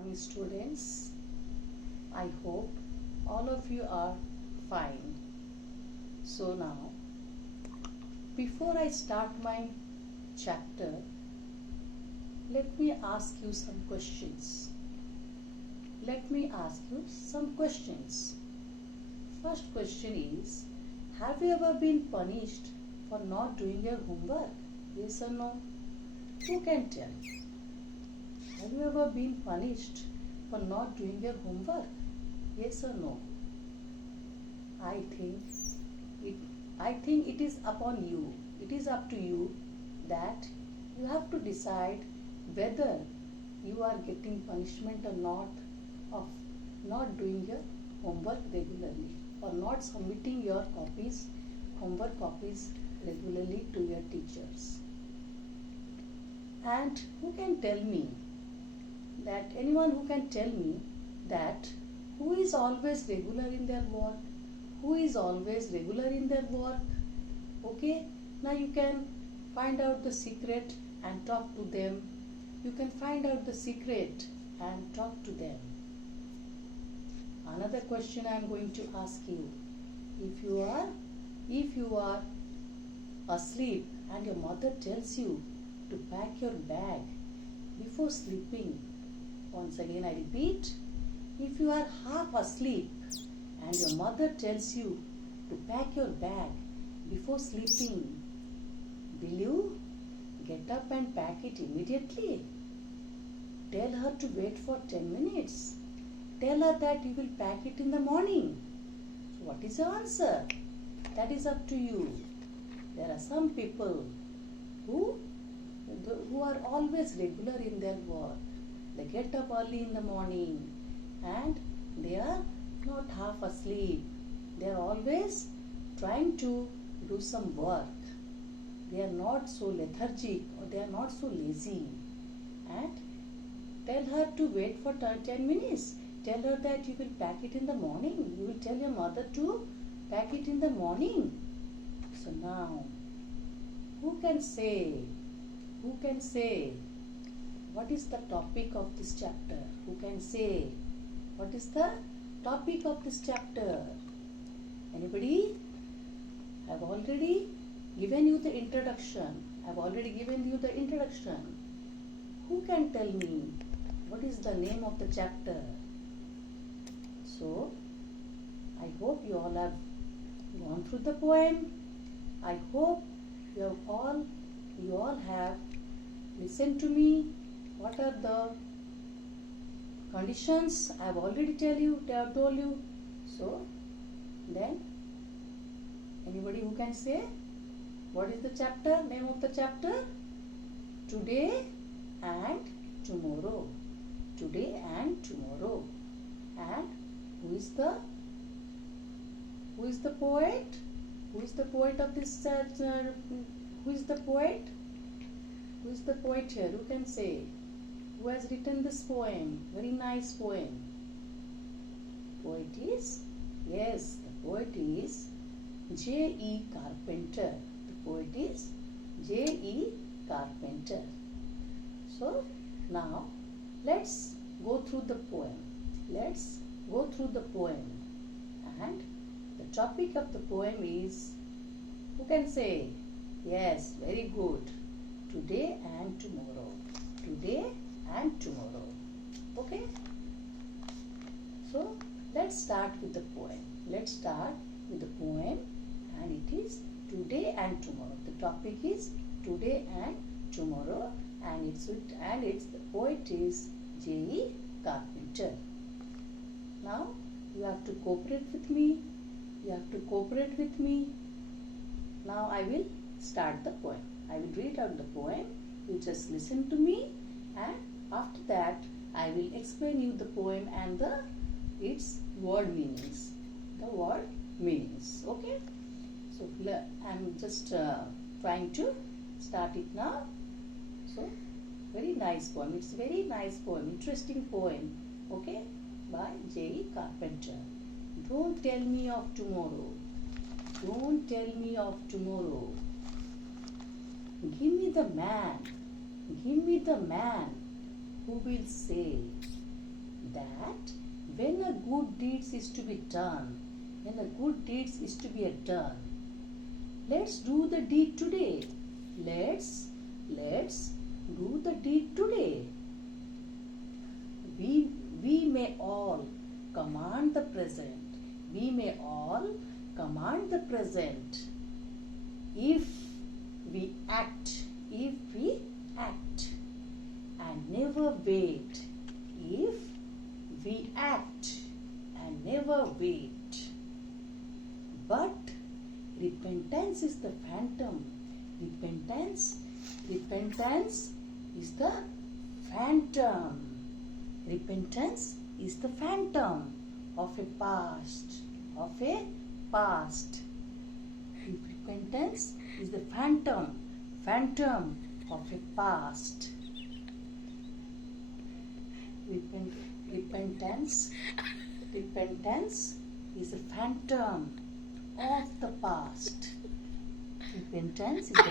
morning, students. I hope all of you are fine. So now, before I start my chapter, let me ask you some questions. First question is, have you ever been punished for not doing your homework? Yes or no? Who can tell? Have you ever been punished for not doing your homework? Yes or no? I think it is upon you. It is up to you that you have to decide whether you are getting punishment or not of not doing your homework regularly or not submitting your homework copies regularly to your teachers. And who can tell me that anyone who can tell me that who is always regular in their work? Who is always regular in their work? Okay, now you can find out the secret and talk to them. You can find out the secret and talk to them. Another question I am going to ask you. If you are asleep and your mother tells you to pack your bag before sleeping, once again I repeat, if you are half asleep and your mother tells you to pack your bag before sleeping, will you get up and pack it immediately? Tell her to wait for 10 minutes. Tell her that you will pack it in the morning. So what is your answer? That is up to you. There are some people who are always regular in their work. They get up early in the morning and they are not half asleep. They are always trying to do some work. They are not so lethargic or they are not so lazy. And tell her to wait for 10 minutes. Tell her that you will pack it in the morning. You will tell your mother to pack it in the morning. So now, who can say what is the topic of this chapter? Who can say what is the topic of this chapter? Anybody? I have already given you the introduction. Who can tell me what is the name of the chapter? So, I hope you all have gone through the poem. I hope you all have listened to me. What are the conditions? I have already told you. So, then, anybody who can say what is the chapter? Name of the chapter? Today and tomorrow. Today and tomorrow. And who is the poet? Who is the poet of this? Who is the poet? Who is the poet here? Who can say? Who has written this poem? Very nice poem. Poet is? Yes, the poet is J.E. Carpenter. The poet is J.E. Carpenter. So, now let's go through the poem. And the topic of the poem is, who can say? Yes, very good. Today and tomorrow. Today and tomorrow. Okay? So, let's start with the poem. And it is today and tomorrow. The topic is today and tomorrow, and the poet is J.E. Carpenter. Now, you have to cooperate with me. Now, I will start the poem. I will read out the poem. You just listen to me, and after that, I will explain you the poem and its word meanings. Okay? So, I am just trying to start it now. So, very nice poem. It's a very nice poem, interesting poem. Okay? By J.E. Carpenter. Don't tell me of tomorrow. Give me the man who will say that when a good deeds is to be done, let's do the deed today. Let's do the deed today. We may all command the present. If we act, and never wait. If we act and never wait. But repentance is the phantom. Repentance is the phantom. Repentance is the phantom of a past. Repentance is the phantom of a past. Repentance is the phantom of the past. Repentance is the